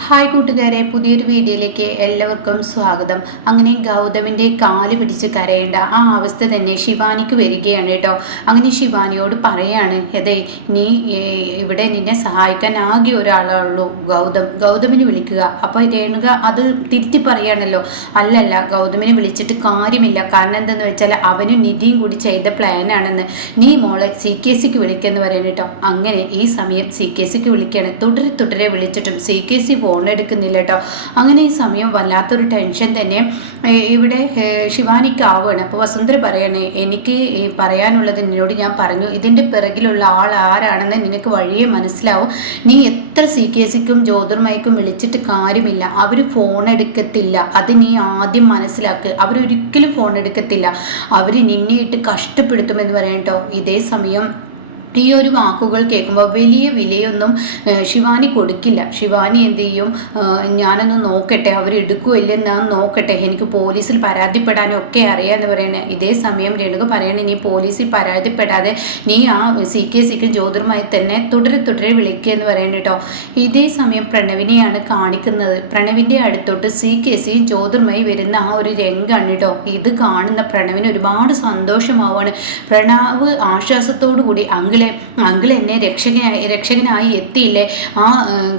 Hi കൂട്ടുകാരെ, പുതിയൊരു വീഡിയോയിലേക്ക് എല്ലാവർക്കും സ്വാഗതം. അങ്ങനെ ഗൗതമിൻ്റെ കാല് പിടിച്ച് കരയേണ്ട ആ അവസ്ഥ തന്നെ ശിവാനിക്ക് വരികയാണ് കേട്ടോ. അങ്ങനെ ശിവാനിയോട് പറയാണ്, അതെ നീ ഇവിടെ നിന്നെ സഹായിക്കാൻ ആകെ ഒരാളുള്ളൂ, ഗൗതമിനെ വിളിക്കുക. അപ്പോൾ രേണുക അത് തിരുത്തി പറയാണല്ലോ, അല്ലല്ല ഗൗതമിനെ വിളിച്ചിട്ട് കാര്യമില്ല, കാരണം എന്താണെന്ന് വെച്ചാൽ അവനും നിധിയും കൂടി ചെയ്ത പ്ലാനാണെന്ന്. നീ മോളെ CKCക്ക് വിളിക്കെന്ന് പറയുന്നത് കേട്ടോ. അങ്ങനെ ഈ സമയം CKCക്ക് വിളിക്കുകയാണ്. തുടരെ വിളിച്ചിട്ടും CKC ഫോൺ എടുക്കുന്നില്ല കേട്ടോ. അങ്ങനെ ഈ സമയം വല്ലാത്തൊരു ടെൻഷൻ തന്നെ ഇവിടെ ശിവാനിക്ക് ആവുകയാണ്. അപ്പോൾ വസുന്ധര പറയണേ, എനിക്ക് പറയാനുള്ളത് നിന്നോട് ഞാൻ പറഞ്ഞു, ഇതിൻ്റെ പിറകിലുള്ള ആൾ ആരാണെന്ന് നിനക്ക് വഴിയെ മനസ്സിലാവും. നീ എത്ര CKCക്കും ജ്യോതിർമയ്ക്കും വിളിച്ചിട്ട് കാര്യമില്ല, അവർ ഫോൺ എടുക്കത്തില്ല. അത് നീ ആദ്യം മനസ്സിലാക്കുക. അവരൊരിക്കലും ഫോൺ എടുക്കത്തില്ല, അവർ നിന്നെ ഇട്ട് കഷ്ടപ്പെടുത്തുമെന്ന് പറയാം കേട്ടോ. ഇതേ സമയം ഈ ഒരു വാക്കുകൾ കേൾക്കുമ്പോൾ വലിയ വിലയൊന്നും ശിവാനി കൊടുക്കില്ല. ശിവാനി എന്ത് ചെയ്യും, ഞാനൊന്ന് നോക്കട്ടെ, അവരെടുക്കുമല്ലെന്ന് ഞാൻ നോക്കട്ടെ, എനിക്ക് പോലീസിൽ പരാതിപ്പെടാനും ഒക്കെ അറിയാമെന്ന് പറയണേ. ഇതേ സമയം രേണുക പറയണേ, നീ പോലീസിൽ പരാതിപ്പെടാതെ നീ ആ CKCക്ക് ജ്യോതിർമായി തന്നെ തുടരെ വിളിക്കുക എന്ന് പറയണ കേട്ടോ. ഇതേ സമയം പ്രണവിനെയാണ് കാണിക്കുന്നത്. പ്രണവിൻ്റെ അടുത്തോട്ട് CKC ജ്യോതിർമായി വരുന്ന ആ ഒരു രംഗാണ് കേട്ടോ. ഇത് കാണുന്ന പ്രണവിന് ഒരുപാട് സന്തോഷമാവാണ്. പ്രണവ് ആശ്വാസത്തോടു കൂടി അങ്കിൾ എന്നെ രക്ഷകനായി എത്തിയില്ലേ, ആ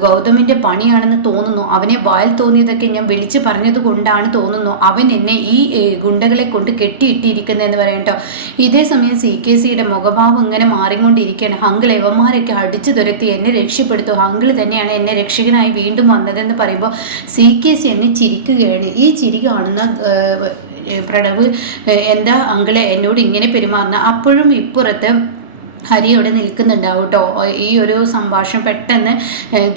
ഗൗതമിൻ്റെ പണിയാണെന്ന് തോന്നുന്നു, അവനെ വായിൽ തോന്നിയതൊക്കെ ഞാൻ വിളിച്ചു പറഞ്ഞത് കൊണ്ടാണ് തോന്നുന്നു അവൻ എന്നെ ഈ ഗുണ്ടകളെ കൊണ്ട് കെട്ടിയിട്ടിരിക്കുന്നതെന്ന് പറയട്ടോ. ഇതേ സമയം CKCയുടെ മുഖഭാവം ഇങ്ങനെ മാറിക്കൊണ്ടിരിക്കുകയാണ്. അങ്കിൾ എവന്മാരൊക്കെ അടിച്ചു തുരത്തി എന്നെ രക്ഷപ്പെടുത്തു, അങ്കിൾ തന്നെയാണ് എന്നെ രക്ഷകനായി വീണ്ടും വന്നതെന്ന് പറയുമ്പോൾ CKC എന്നെ ചിരിക്കുകയാണ്. ഈ ചിരി കാണുന്ന പ്രണവ്, എന്താ അങ്കിളെ എന്നോട് ഇങ്ങനെ പെരുമാറുന്ന. അപ്പോഴും ഇപ്പുറത്ത് ഹരി അവിടെ നിൽക്കുന്നുണ്ടാവും കേട്ടോ. ഈ ഒരു സംഭാഷണം പെട്ടെന്ന്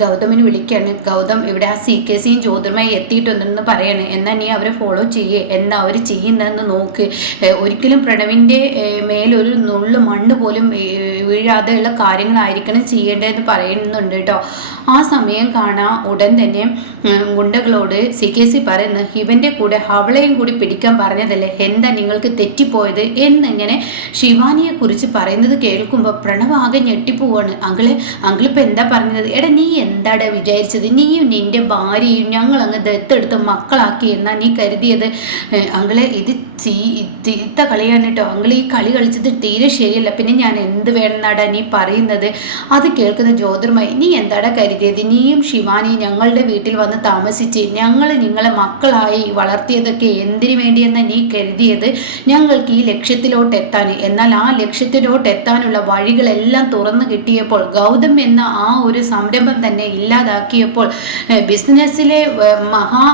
ഗൗതമിന് വിളിക്കുകയാണ്. ഗൗതം ഇവിടെ ആ CKCയും ജ്യോതിർമയും എത്തിയിട്ടുണ്ടെന്ന് പറയാണ്. എന്നാൽ നീ അവരെ ഫോളോ ചെയ്യേ, എന്താ അവർ ചെയ്യുന്നതെന്ന് നോക്ക്, ഒരിക്കലും പ്രണവിൻ്റെ മേലൊരു നുള്ളു മണ്ണ് പോലും വീഴാതെയുള്ള കാര്യങ്ങളായിരിക്കണം ചെയ്യേണ്ടതെന്ന് പറയുന്നുണ്ട് കേട്ടോ. ആ സമയം കാണാൻ ഉടൻ തന്നെ ഗുണ്ടകളോട് CKC പറയുന്നു, ഇവൻ്റെ കൂടെ അവളെയും കൂടി പിടിക്കാൻ പറഞ്ഞതല്ലേ, എന്താ നിങ്ങൾക്ക് തെറ്റിപ്പോയത് എന്നിങ്ങനെ ശിവാനിയെ കുറിച്ച് പറയുന്നത് കേൾക്കുമ്പോൾ പ്രണവ് ആകെ ഞെട്ടിപ്പോവാണ്. അങ്കിളിപ്പോൾ എന്താ പറഞ്ഞത്? എടാ നീ എന്താടാ വിചാരിച്ചത്? നീയും നിന്റെ ഭാര്യയും ഞങ്ങൾ അങ്ങ് ദത്തെടുത്ത് മക്കളാക്കി എന്നാ നീ കരുതിയത്? അങ്കിളെ ഇത് ചീത്ത കളിയാണ് കേട്ടോ. അങ്കിൾ ഈ കളി കളിച്ചത് തീരെ ശരിയല്ല, പിന്നെ ഞാൻ എന്ത് വേണമെന്നാടാ നീ പറയുന്നത്? അത് കേൾക്കുന്ന ജ്യോതിർമയി, നീ എന്താടാ കരുതിയത്? നീയും ശിവാനിയും ഞങ്ങളുടെ വീട്ടിൽ വന്ന് താമസിച്ച് ഞങ്ങൾ നിങ്ങളെ മക്കളായി വളർത്തിയതൊക്കെ എന്തിനു വേണ്ടിയെന്ന് നീ കരുതിയത്? ഞങ്ങൾക്ക് ഈ ലക്ഷ്യത്തിലോട്ട് എത്താൻ. എന്നാൽ ആ ലക്ഷ്യത്തിലോട്ട് എത്താനുള്ള വഴികളെല്ലാം തുറന്നു കിട്ടിയപ്പോൾ, ഗൗതം എന്ന ആ ഒരു സംരംഭം തന്നെ ഇല്ലാതാക്കിയപ്പോൾ, ബിസിനസ്സിലെ മഹാ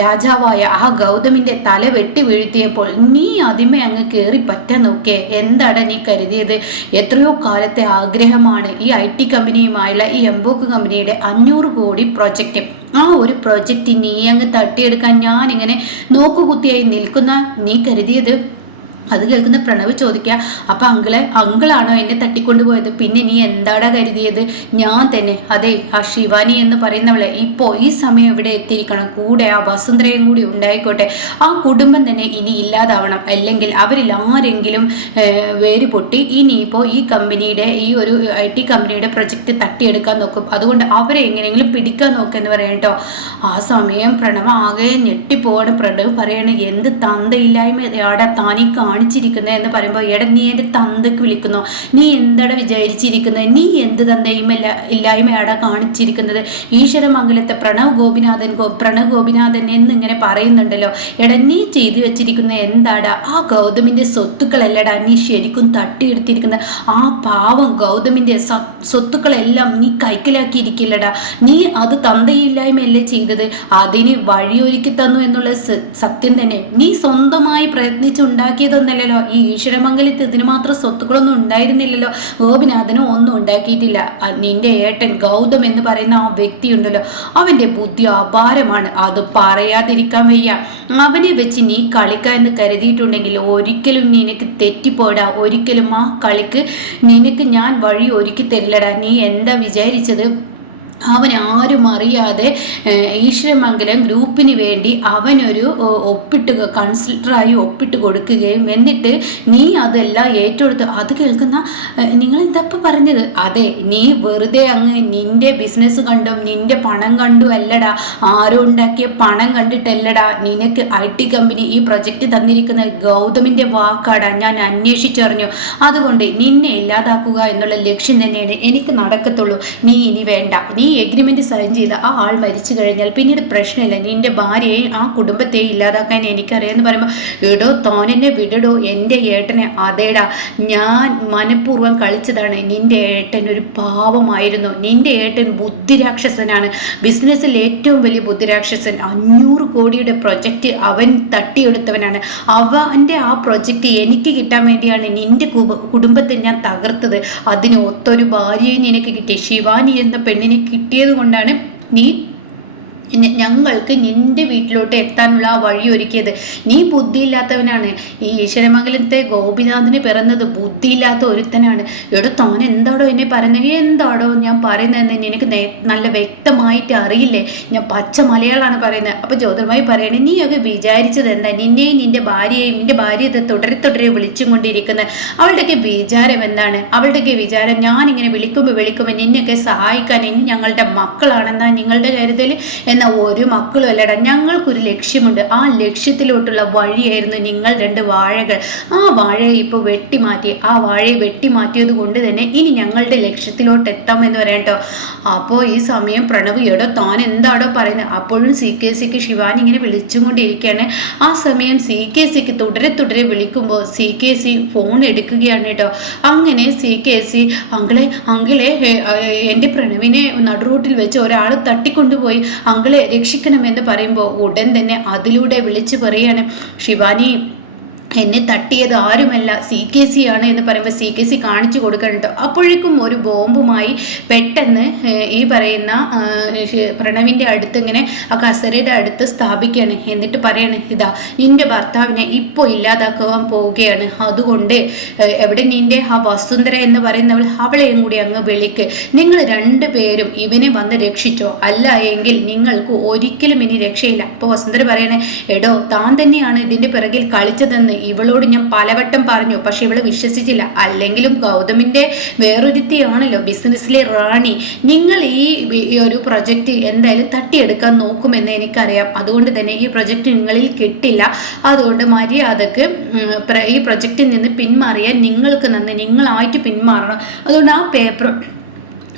രാജാവായ ആ ഗൗതമിൻ്റെ തല വെട്ടി വീഴ്ത്തിയപ്പോൾ നീ അതിമേ അങ്ങ് കയറി പറ്റാൻ നോക്കേ. എന്താടാ നീ കരുതിയത്? എത്രയോ കാലത്തെ ആഗ്രഹമാണ് ഈ IT കമ്പനിയുമായുള്ള ഈ എംബോക്ക് കമ്പനിയുടെ 500 കോടി പ്രൊജക്റ്റ്. ആ ഒരു പ്രൊജക്റ്റ് നീ അങ്ങ് തട്ടിയെടുക്കാൻ ഞാൻ ഇങ്ങനെ നോക്കുകുത്തിയായി നിൽക്കുന്ന നീ കരുതിയത്? അത് കേൾക്കുന്ന പ്രണവ് ചോദിക്കുക, അപ്പം അങ്കിളാണോ എന്നെ തട്ടിക്കൊണ്ടുപോയത്? പിന്നെ നീ എന്താടാ കരുതിയത്? ഞാൻ തന്നെ, അതെ ആ ശിവാനി എന്ന് പറയുന്നവളെ ഇപ്പോൾ ഈ സമയം ഇവിടെ എത്തിയിരിക്കണം, കൂടെ ആ വസുന്ധരയും കൂടി ഉണ്ടായിക്കോട്ടെ. ആ കുടുംബം തന്നെ ഇനി ഇല്ലാതാവണം, അല്ലെങ്കിൽ അവരിൽ ആരെങ്കിലും വേര് പൊട്ടി ഇനിയിപ്പോൾ ഈ കമ്പനിയുടെ ഈ ഒരു IT കമ്പനിയുടെ പ്രൊജക്റ്റ് തട്ടിയെടുക്കാൻ നോക്കും. അതുകൊണ്ട് അവരെ എങ്ങനെയെങ്കിലും പിടിക്കാൻ നോക്കുമെന്ന് പറയാം കേട്ടോ. ആ സമയം പ്രണവ് ആകെ ഞെട്ടിപ്പോവാണ്. പ്രണവ് പറയാണ്, എന്ത് തന്തയില്ലായ്മയാടാ താനീ കാണിച്ചിരിക്കുന്നത് എന്ന് പറയുമ്പോൾ, എടാ നീ എൻ്റെ തന്തയ്ക്ക് വിളിക്കുന്നോ? നീ എന്താടാ വിചാരിച്ചിരിക്കുന്നത്? നീ എന്ത് ഇല്ലായ്മയാടാ കാണിച്ചിരിക്കുന്നത്? ഈശ്വരമംഗലത്തെ പ്രണവ് ഗോപിനാഥൻ എന്നിങ്ങനെ പറയുന്നുണ്ടല്ലോ. എടാ നീ ചെയ്തു വെച്ചിരിക്കുന്ന എന്താടാ? ആ ഗൗതമിൻ്റെ സ്വത്തുക്കളല്ലടാ നീ ശരിക്കും തട്ടിയെടുത്തിരിക്കുന്നത്. ആ പാവം ഗൗതമിൻ്റെ സ്വത്തുക്കളെല്ലാം നീ കൈക്കലാക്കിയിരിക്കില്ലടാ. നീ അത് തന്തയില്ലായ്മയല്ലേ ചെയ്തത്? അതിന് വഴിയൊരുക്കി തന്നു എന്നുള്ള സത്യം തന്നെ നീ സ്വന്തമായി പ്രയത്നിച്ചുണ്ടാക്കിയതൊന്നല്ലല്ലോ. ഈ ഈശ്വരമംഗലത്ത് ഇതിന് മാത്രം സ്വത്തുക്കളൊന്നും ഉണ്ടായിരുന്നില്ലല്ലോ. ഗോപിനാഥനും ഒന്നും ഉണ്ടാക്കിയിട്ടില്ല. നിന്റെ ഏട്ടൻ ഗൗതം എന്ന് പറയുന്ന ആ വ്യക്തി ഉണ്ടല്ലോ, അവൻ്റെ ബുദ്ധി അപാരമാണ്, അത് പറയാതിരിക്കാൻ വയ്യ. അവനെ വെച്ച് നീ കളിക്ക എന്ന് കരുതിയിട്ടുണ്ടെങ്കിൽ ഒരിക്കലും നിനക്ക് തെറ്റിപ്പോടാ. ഒരിക്കലും ആ കളിക്ക് നിനക്ക് ഞാൻ വഴി ഒരുക്കി തരില്ലടാ. നീ എന്താ വിചാരിച്ചത്? അവൻ ആരും അറിയാതെ ഈശ്വരമംഗലം ഗ്രൂപ്പിന് വേണ്ടി അവനൊരു കൺസിലറായി ഒപ്പിട്ട് കൊടുക്കുകയും എന്നിട്ട് നീ അതെല്ലാം ഏറ്റെടുത്ത് അത് കേൾക്കുന്ന നിങ്ങൾ എന്തപ്പോൾ പറഞ്ഞത്? അതെ, നീ വെറുതെ അങ്ങ് നിന്റെ ബിസിനസ് കണ്ടും നിന്റെ പണം കണ്ടും അല്ലടാ, ആരോ ഉണ്ടാക്കിയ പണം കണ്ടിട്ടല്ലടാ നിനക്ക് IT കമ്പനി ഈ പ്രൊജക്റ്റ് തന്നിരിക്കുന്ന ഗൗതമിന്റെ വാക്കാടാ ഞാൻ അന്വേഷിച്ചറിഞ്ഞു. അതുകൊണ്ട് നിന്നെ ഇല്ലാതാക്കുക എന്നുള്ള ലക്ഷ്യം തന്നെയാണ് എനിക്ക് നടക്കത്തുള്ളൂ. നീ ഇനി വേണ്ട, നീ എഗ്രിമെന്റ് സൈൻ ചെയ്ത ആ ആൾ മരിച്ചു കഴിഞ്ഞാൽ പിന്നീട് പ്രശ്നമില്ല, നിന്റെ ഭാര്യയെയും ആ കുടുംബത്തെയും ഇല്ലാതാക്കാൻ എനിക്കറിയാമെന്ന് പറയുമ്പോൾ എടോ തോനെന്നെ വിടടോ എൻ്റെ ഏട്ടനെ. അതേടാ, ഞാൻ മനഃപൂർവ്വം കളിച്ചതാണ്. നിന്റെ ഏട്ടൻ ഒരു പാവമായിരുന്നു. നിന്റെ ഏട്ടൻ ബുദ്ധിരാക്ഷസനാണ്, ബിസിനസ്സിൽ ഏറ്റവും വലിയ ബുദ്ധിരാക്ഷസൻ. 500 കോടിയുടെ പ്രൊജക്റ്റ് അവൻ തട്ടിയെടുത്തവനാണ്. അവൻ്റെ ആ പ്രൊജക്റ്റ് എനിക്ക് കിട്ടാൻ വേണ്ടിയാണ് നിന്റെ കുടുംബത്തെ ഞാൻ തകർത്തത്. അതിന് ഒത്തൊരു ഭാര്യയെ നിനക്ക് കിട്ടി, ശിവാനി എന്ന പെണ്ണിനെ കിട്ടിയത് കൊണ്ടാണ് നീ ഞങ്ങൾക്ക് നിന്റെ വീട്ടിലോട്ട് എത്താനുള്ള ആ വഴി ഒരുക്കിയത്. നീ ബുദ്ധിയില്ലാത്തവനാണ്. ഈ ഈശ്വരമംഗലത്തെ ഗോപിനാഥിന് പിറന്നത് ബുദ്ധിയില്ലാത്ത ഒരുത്തനാണ്. എടോ താൻ എന്താടോ എന്നെ പറയുന്നത്? എന്താടോ ഞാൻ പറയുന്നതെന്ന് നിനക്ക് നല്ല വ്യക്തമായിട്ട് അറിയില്ലേ? ഞാൻ പച്ച മലയാളമാണ് പറയുന്നത്. അപ്പോൾ ജ്യോതിർമായി പറയണേ, നീ ഒക്കെ വിചാരിച്ചത് എന്താ? നിന്നെയും നിന്റെ ഭാര്യയെയും നിന്റെ ഭാര്യ തുടരെ വിളിച്ചും കൊണ്ടിരിക്കുന്നത് അവളുടെയൊക്കെ വിചാരം എന്താണ്? അവളുടെയൊക്കെ വിചാരം ഞാനിങ്ങനെ വിളിക്കുമ്പോൾ നിന്നെയൊക്കെ സഹായിക്കാൻ ഇനി ഞങ്ങളുടെ മക്കളാണെന്നാ നിങ്ങളുടെ കരുതൽ? എന്ന ഒരു മക്കളും അല്ലടാ, ഞങ്ങൾക്കൊരു ലക്ഷ്യമുണ്ട്. ആ ലക്ഷ്യത്തിലോട്ടുള്ള വഴിയായിരുന്നു നിങ്ങൾ 2 വാഴകൾ. ആ വാഴയെ ഇപ്പോൾ വെട്ടിമാറ്റി. ആ വാഴയെ വെട്ടിമാറ്റിയത് കൊണ്ട് തന്നെ ഇനി ഞങ്ങളുടെ ലക്ഷ്യത്തിലോട്ട് എത്താമെന്ന് പറയാം കേട്ടോ. അപ്പോൾ ഈ സമയം പ്രണവ് എടോ താൻ എന്താടോ പറയുന്നത്? അപ്പോഴും CKCക്ക് ശിവാനി ഇങ്ങനെ വിളിച്ചും കൊണ്ടിരിക്കുകയാണ്. ആ സമയം CKCക്ക് തുടരെ വിളിക്കുമ്പോൾ CKC ഫോൺ എടുക്കുകയാണ് കേട്ടോ. അങ്ങനെ CKC അങ്കിളെ എൻ്റെ പ്രണവിനെ നടുറൂട്ടിൽ വെച്ച് ഒരാൾ തട്ടിക്കൊണ്ടുപോയി, അങ്കിളെ രക്ഷിക്കണമെന്ന് പറയുമ്പോൾ ഉടൻ തന്നെ അതിലൂടെ വിളിച്ചു പറയാണ്, ശിവാനി എന്നെ തട്ടിയത് ആരുമല്ല CKC ആണ് എന്ന് പറയുമ്പോൾ CKC കാണിച്ചു കൊടുക്കണം കേട്ടോ. അപ്പോഴേക്കും ഒരു ബോംബുമായി പെട്ടെന്ന് ഈ പറയുന്ന പ്രണവിൻ്റെ അടുത്ത് ഇങ്ങനെ ആ കസരയുടെ അടുത്ത് സ്ഥാപിക്കുകയാണ്. എന്നിട്ട് പറയാണ്, ഇതാ നിന്റെ ഭർത്താവിനെ ഇപ്പോൾ ഇല്ലാതാക്കുവാൻ പോവുകയാണ്. അതുകൊണ്ട് എവിടെ നിന്റെ ആ വസുന്ധര എന്ന് പറയുന്നവൾ, അവളെയും കൂടി അങ്ങ് വിളിക്ക്. നിങ്ങൾ 2 പേരും ഇവനെ വന്ന് രക്ഷിച്ചോ, അല്ല എങ്കിൽ നിങ്ങൾക്ക് ഒരിക്കലും ഇനി രക്ഷയില്ല. അപ്പോൾ വസുന്ധര പറയണേ, എടോ താൻ തന്നെയാണ് ഇതിൻ്റെ പിറകിൽ കളിച്ചതെന്ന് ഇവളോട് ഞാൻ പലവട്ടം പറഞ്ഞു, പക്ഷെ ഇവള് വിശ്വസിച്ചില്ല. അല്ലെങ്കിലും ഗൗതമിന്റെ വേറൊരുത്തിയാണല്ലോ ബിസിനസ്സിലെ റാണി. നിങ്ങൾ ഈ ഒരു പ്രൊജക്റ്റ് എന്തായാലും തട്ടിയെടുക്കാൻ നോക്കുമെന്ന് എനിക്കറിയാം. അതുകൊണ്ട് തന്നെ ഈ പ്രൊജക്റ്റ് നിങ്ങളിൽ കിട്ടില്ല. അതുകൊണ്ട് മര്യാദക്ക് ഈ പ്രൊജക്റ്റിൽ നിന്ന് പിന്മാറിയാൽ നിങ്ങൾക്ക് നന്ന്, നിങ്ങളായിട്ട് പിന്മാറണം. അതുകൊണ്ട് ആ പേപ്പർ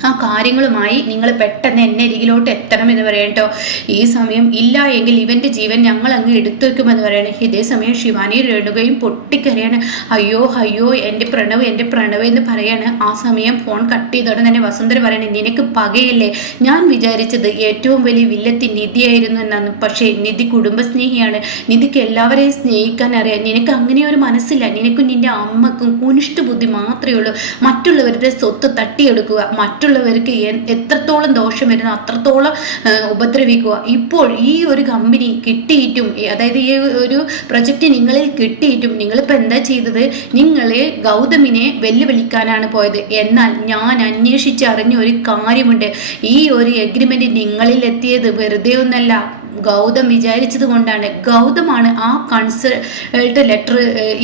ആ കാര്യങ്ങളുമായി നിങ്ങൾ പെട്ടെന്ന് എന്നെ അരികിലോട്ട് എത്തണമെന്ന് പറയാം കേട്ടോ. ഈ സമയം ഇല്ല എങ്കിൽ ഇവൻ്റെ ജീവൻ ഞങ്ങൾ അങ്ങ് എടുത്തു വെക്കുമെന്ന് പറയണേ. ഇതേ സമയം ശിവാനി രേണുകയും പൊട്ടിക്കരയാണ്. അയ്യോ എൻ്റെ പ്രണവ് എന്ന് പറയാണ്. ആ സമയം ഫോൺ കട്ട് ചെയ്തോടെ തന്നെ വസുന്ധര പറയണേ, നിനക്ക് പകയല്ലേ? ഞാൻ വിചാരിച്ചത് ഏറ്റവും വലിയ വില്ലത്തി നിധിയായിരുന്നു എന്നാണ്. പക്ഷേ നിധി കുടുംബസ്നേഹിയാണ്. നിധിക്ക് എല്ലാവരെയും സ്നേഹിക്കാൻ അറിയാം. നിനക്ക് അങ്ങനെ ഒരു മനസ്സില്ല. നിനക്കും നിന്റെ അമ്മക്കും കുനിഷ്ഠ ബുദ്ധി മാത്രമേ ഉള്ളൂ. മറ്റുള്ളവരുടെ സ്വത്ത് തട്ടിയെടുക്കുക, മറ്റുള്ളവർക്ക് എത്രത്തോളം ദോഷം വരുന്നു അത്രത്തോളം ഉപദ്രവിക്കുക. ഇപ്പോൾ ഈ ഒരു കമ്പനി കിട്ടിയിട്ടും, അതായത് ഈ ഒരു പ്രൊജക്റ്റ് നിങ്ങളിൽ കിട്ടിയിട്ടും നിങ്ങളിപ്പോൾ എന്താ ചെയ്തത്? നിങ്ങൾ ഗൗതമിനെ വെല്ലുവിളിക്കാനാണ് പോയത്. എന്നാൽ ഞാൻ അന്വേഷിച്ചറിഞ്ഞ ഒരു കാര്യമുണ്ട്. ഈ ഒരു എഗ്രിമെന്റ് നിങ്ങളിൽ എത്തിയത് വെറുതെ ഒന്നല്ല, ഗൗതം വിചാരിച്ചത് കൊണ്ടാണ്. ഗൗതമാണ് ആ കൺസൾട്ട് ലെറ്റർ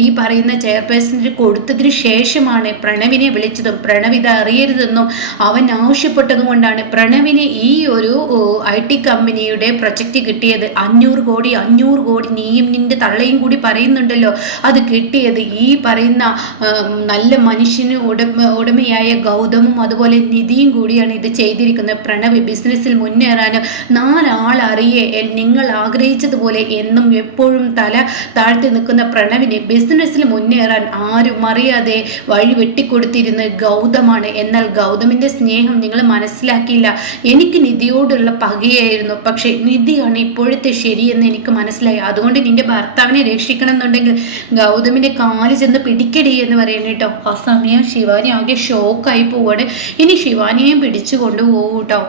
ഈ പറയുന്ന ചെയർപേഴ്സണിന് കൊടുത്തതിന് ശേഷമാണ് പ്രണവിനെ വിളിച്ചതും പ്രണവ് ഇത് അറിയരുതെന്നും അവൻ ആവശ്യപ്പെട്ടതും കൊണ്ടാണ് പ്രണവിന് ഈ ഒരു IT കമ്പനിയുടെ പ്രൊജക്റ്റ് കിട്ടിയത്. 500 കോടി നീയും നിന്റെ തള്ളയും കൂടി പറയുന്നുണ്ടല്ലോ, അത് കിട്ടിയത് ഈ പറയുന്ന നല്ല മനുഷ്യന് ഉടമയായ ഗൗതമും അതുപോലെ നിധിയും കൂടിയാണ് ഇത് ചെയ്തിരിക്കുന്നത്. പ്രണവ് ബിസിനസ്സിൽ മുന്നേറാനും 4 ആൾ അറിയേ നിങ്ങൾ ആഗ്രഹിച്ചതുപോലെ എന്നും എപ്പോഴും തല താഴ്ത്തി നിൽക്കുന്ന പ്രണവിനെ ബിസിനസ്സിൽ മുന്നേറാൻ ആരും അറിയാതെ വഴി വെട്ടിക്കൊടുത്തിരുന്നത് ഗൗതമാണ്. എന്നാൽ ഗൗതമിന്റെ സ്നേഹം നിങ്ങൾ മനസ്സിലാക്കിയില്ല. എനിക്ക് നിധിയോടുള്ള പകയായിരുന്നു, പക്ഷെ നിധിയാണ് ഇപ്പോഴത്തെ ശരിയെന്ന് എനിക്ക് മനസ്സിലായി. അതുകൊണ്ട് നിന്റെ ഭർത്താവിനെ രക്ഷിക്കണം എന്നുണ്ടെങ്കിൽ ഗൗതമിന്റെ കാല് ചെന്ന് പിടിക്കടി എന്ന് പറയുന്നത് കേട്ടോ. ആ സമയം ശിവാനി ആകെ ഷോക്കായി പോവാണ്. ഇനി ശിവാനിയെയും പിടിച്ചു കൊണ്ടുപോകും കേട്ടോ.